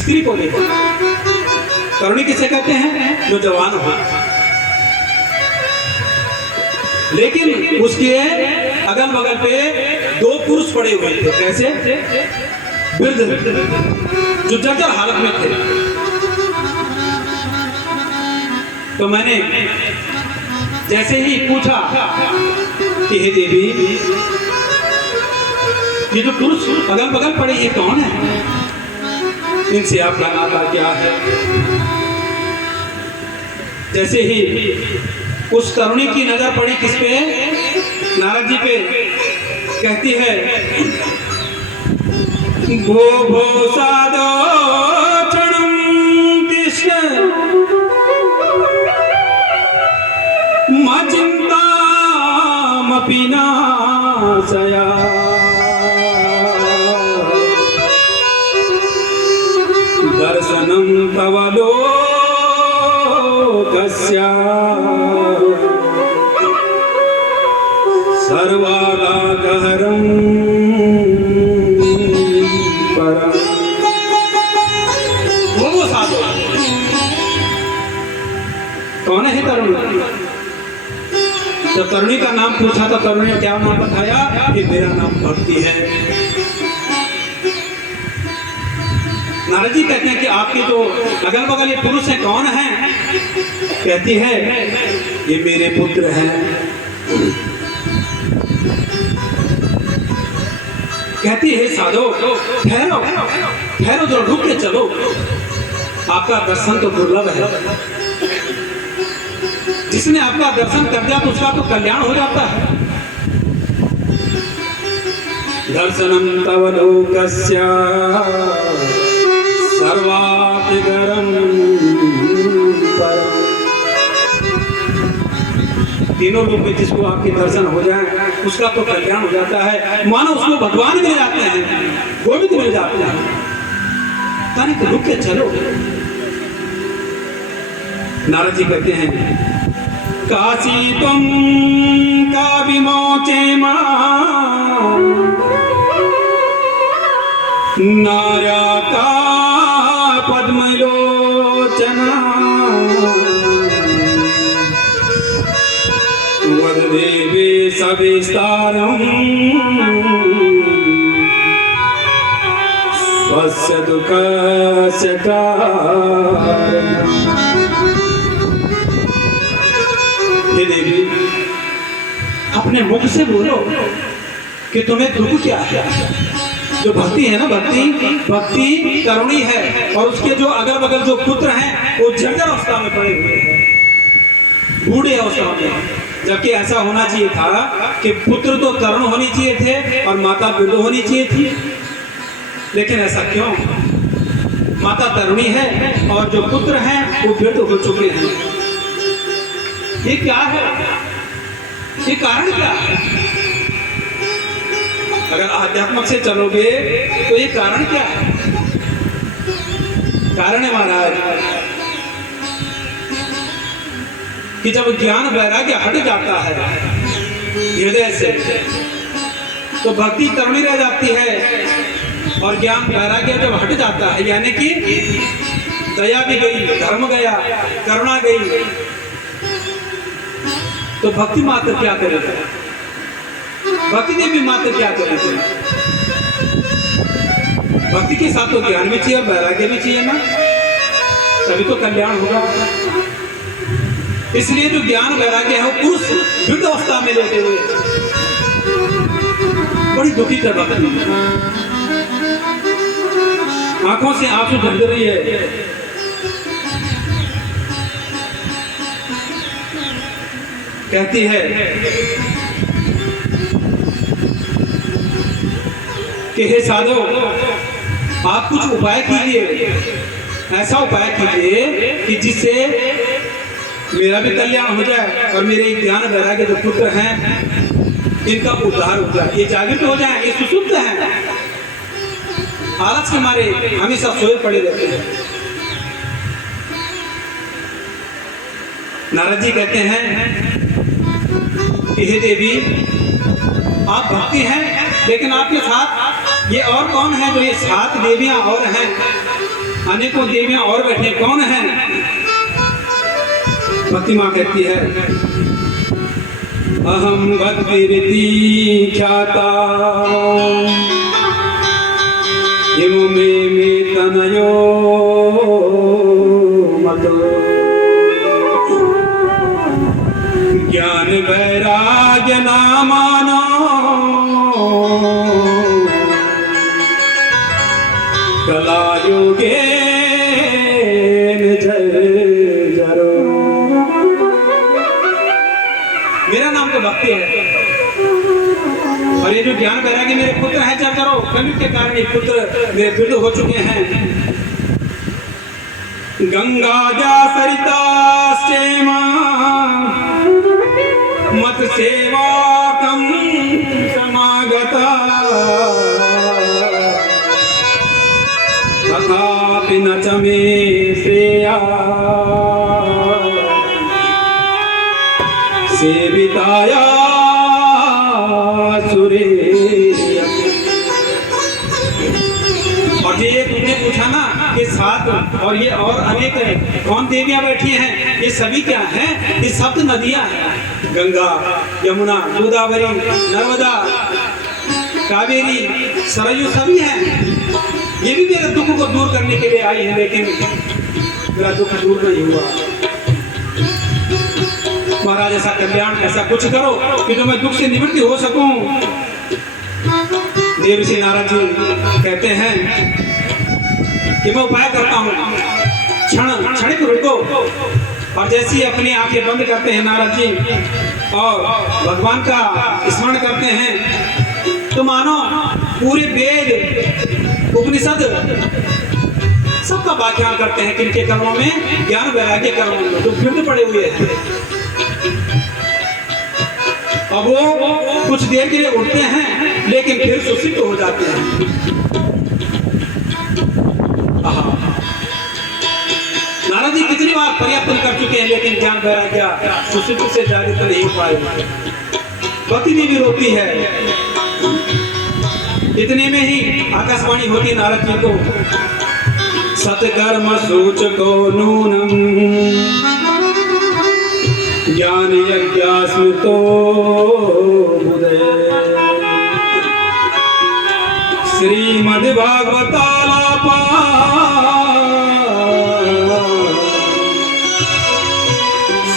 स्त्री को देखो, तरुणी किसे कहते हैं? जो जवान हो। लेकिन उसके अगल बगल पे दो पुरुष पड़े हुए थे। कैसे? वृद्ध, जो जर्जर हालत में थे। तो मैंने जैसे ही पूछा कि हे देवी, ये जो पुरुष अगल बगल पड़े ये कौन है? इनसे आपका नाता क्या है? जैसे ही उस तरुणी की नजर पड़ी किस पे? नारद जी पे। कहती है, भो भो साधो क्षणं तिष्ठ मचिन्तामपि नाशया दर्शनं तव लोकस्य सर्वागागहरं परम्। वो साधु कौन है तरुणी? जब तरुणी का नाम पूछा तो तरुणी ने क्या नाम बताया कि मेरा नाम भक्ति है। नारद जी कहते हैं कि आपके तो अगल बगल ये पुरुष है, कौन है? कहती है, ये मेरे पुत्र हैं। कहती है, साधो ठहरो ठहरो, जरा रुक के चलो, आपका दर्शन तो दुर्लभ है। जिसने आपका दर्शन कर दिया तो उसका तो कल्याण हो जाता है। दर्शनम तव लोकस्य सर्वातिगरं परम्। तीनों लोग में जिसको आपके दर्शन हो जाए उसका तो कल्याण हो जाता है। मानो उसको भगवान मिल जाते हैं, गोविंद मिल जाते हैं। तनिक रुक के चलो। नारद जी कहते हैं, काशी तुम का विमोचे नार्या का पद्मलोचना वददेवी सविस्तारम् स्वस्य दुःखस्य कारणम्। हे देवी, अपने मुख से बोलो कि तुम्हें दुख क्या है। जो भक्ति है ना, भक्ति करुणी है, और उसके जो अगल बगल जो पुत्र हैं वो जर्जर अवस्था में पड़े हुए हैं, बूढ़े अवस्था में। जबकि ऐसा होना चाहिए था कि पुत्र तो तरुण होने चाहिए थे और माता वृद्ध होनी चाहिए थी। लेकिन ऐसा क्यों? माता तरुणी है और जो पुत्र हैं वो वृद्ध हो चुके हैं। ये क्या है? ये कारण क्या है? अगर आध्यात्मिक से चलोगे तो ये कारण क्या है? कारण है महाराज कि जब ज्ञान वैराग्य हट जाता है हृदय से तो भक्ति तरुणी रह जाती है, और ज्ञान वैराग्य जब हट जाता है यानी कि दया भी गई, धर्म गया, करुणा गई, तो भक्ति मात्र क्या करेगा? भक्ति देवी मात्र क्या करेगी? भक्ति के साथ तो ज्ञान भी चाहिए और वैराग्य भी चाहिए ना, तभी तो कल्याण होगा। इसलिए जो ज्ञान वैराग्य है वो पुरुष वृद्ध अवस्था में लेते हुए बड़ी दुखी कर भक्ति, आंखों से आंसू झड़ रही है। कहती है कि हे साधो, आप कुछ उपाय कीजिए, ऐसा उपाय कीजिए कि जिससे मेरा भी कल्याण हो जाए और मेरे ज्ञान वैराग्य जो पुत्र हैं इनका उद्धार हो जाए, ये जागृत हो जाए, ये सुसुप्त हैं, आलस के मारे हमेशा सोए पड़े रहते हैं। नारद जी कहते हैं कि हे देवी, आप भक्ति हैं, लेकिन आपके साथ ये और कौन है? जो ये 7 देवियां और हैं, अनेकों देवियां और बैठे, कौन है? भक्ति माँ कहती है, अहम भक्तिरिति ख्याता हिमु में तनयो मतो ज्ञान वैराग्य नामानो कला योगे जरो। मेरा नाम तो भक्ति है, और ये जो ज्ञान वैराग्य मेरे पुत्र हैं, क्या करो? कलयुग के कारण ये पुत्र मेरे वृद्ध हो चुके हैं। गंगा जा सरिता सेवा मत सेवा कम समागता तथापि न चमे श्रेया सेविताया सुरे। और ये तुमने पूछा ना कि सात और ये और अनेक कौन देवियां बैठी हैं, ये सभी क्या हैं? ये सप्त नदियां हैं, गंगा, यमुना, गोदावरी, नर्मदा, कावेरी, सरयू सभी हैं। ये भी मेरे दुख को दूर करने के लिए आई है, लेकिन मेरा दुख दूर नहीं हुआ। महाराज ऐसा कल्याण, ऐसा कुछ करो कि जो मैं दुख से निवृत्ति हो सकूं। देवऋषि नारद जी कहते हैं कि मैं उपाय करता हूँ, क्षणिक रुको। और जैसे ही अपनी आंखें बंद करते हैं नारद जी और भगवान का स्मरण करते हैं, तो मानो पूरे वेद उपनिषद सबका व्याख्यान करते हैं। किनके कर्मों में? ज्ञान वैराग्य कर्मों में, जो वृद्ध पड़े हुए हैं। अब वो कुछ देर के लिए उठते हैं, लेकिन फिर सुषिप्त हो जाते हैं। नारद जी कितनी बार प्रयत्न कर चुके हैं, लेकिन ज्ञान वैराग्य सुषिप्त से जागृत नहीं हो पाए। पति भी रोती है। इतने में ही आकाशवाणी होती नारद जी को, सत्कर्म सूचको नूनम ज्ञान यज्ञास्मृतो बुधे श्रीमद्भागवतालापा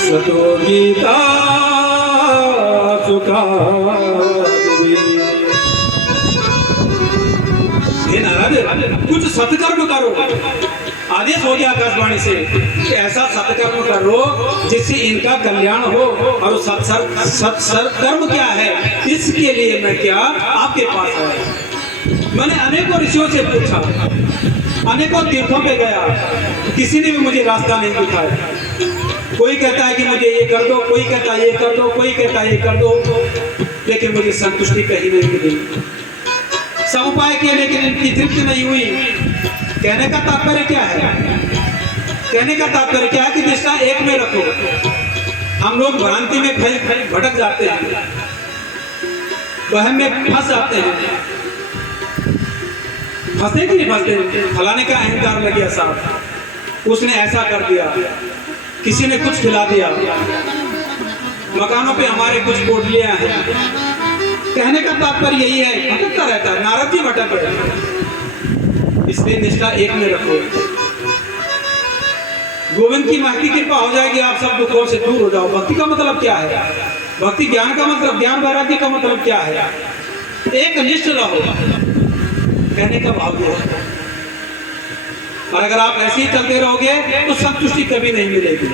सतो गीता सुखा। कुछ सत्कर्म करो, आदेश हो गया आकाशवाणी से कि ऐसा सत्कर्म करो जिससे इनका कल्याण हो। और सत्कर्म क्या है? इसके लिए मैं क्या आपके पास आया। मैंने अनेकों ऋषियों से पूछा, अनेकों तीर्थों पे गया, किसी ने भी मुझे रास्ता नहीं दिखाया। कोई कहता है कि मुझे ये कर दो, कोई कहता है ये कर दो, कोई कहता है ये कर दो, लेकिन मुझे संतुष्टि कहीं नहीं मिली। सब उपाय किए, लेकिन इनकी तृप्ति नहीं हुई। कहने का तात्पर्य क्या है? कहने का तात्पर्य क्या है कि निष्ठा एक में रखो। हम लोग भ्रांति में भटक जाते हैं, वहम में फंस जाते हैं। फंसते कि नहीं फंसते? फलाने का अहंकार लग गया साहब, उसने ऐसा कर दिया, किसी ने कुछ खिला दिया, मकानों पे हमारे कुछ पोटलियां हैं। कहने का तात्पर्य यही है, भटकता रहता है। नारद जी भटक गए, इसलिए निष्ठा एक में रखो। गोविंद की महती कृपा हो जाएगी, आप सब दुखों से दूर हो जाओ। भक्ति का मतलब क्या है? भक्ति ज्ञान का मतलब, ज्ञान वैराग्य का मतलब क्या है? एक निष्ठ रहो, कहने का भाव है। और अगर आप ऐसे ही चलते रहोगे तो संतुष्टि कभी नहीं मिलेगी,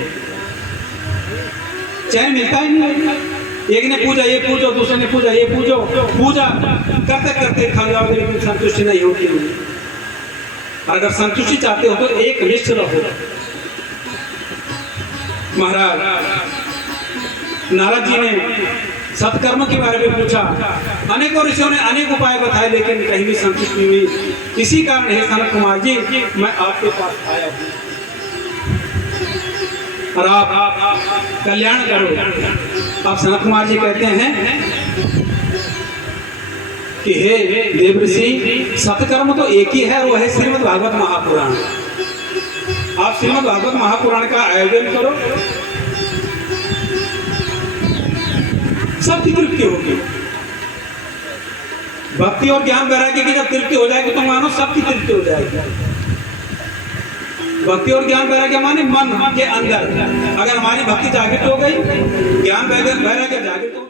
चैन मिलता ही नहीं। एक ने पूजा ये पूजो, दूसरे ने पूजा ये पूजो, पूजा करते करते खा जाओगे, लेकिन संतुष्टि नहीं होती। अगर संतुष्टि चाहते हो तो एक निष्ठ रहो। महाराज नारद जी ने सत्कर्म के बारे में पूछा, अनेकों ऋषियों ने अनेक उपाय बताए, लेकिन कहीं भी संतुष्टि हुई। इसी कारण हे सनत कुमार जी, मैं आपके पास आया हूँ और आप कल्याण करो। आप सनत कुमार जी कहते हैं कि हे देवऋषि, सत्कर्म तो एक ही है, वो है श्रीमद् भागवत महापुराण। श्रीमद् भागवत महापुराण का आयोजन करो, सबकी तृप्ति होगी। भक्ति और ज्ञान वैराग्य की जब तृप्ति हो जाएगी तो मानो सबकी तृप्ति हो जाएगी। भक्ति और ज्ञान वैराग्य माने मन के अंदर अगर हमारी भक्ति जागृत हो गई, ज्ञान वैराग्य जागृत हो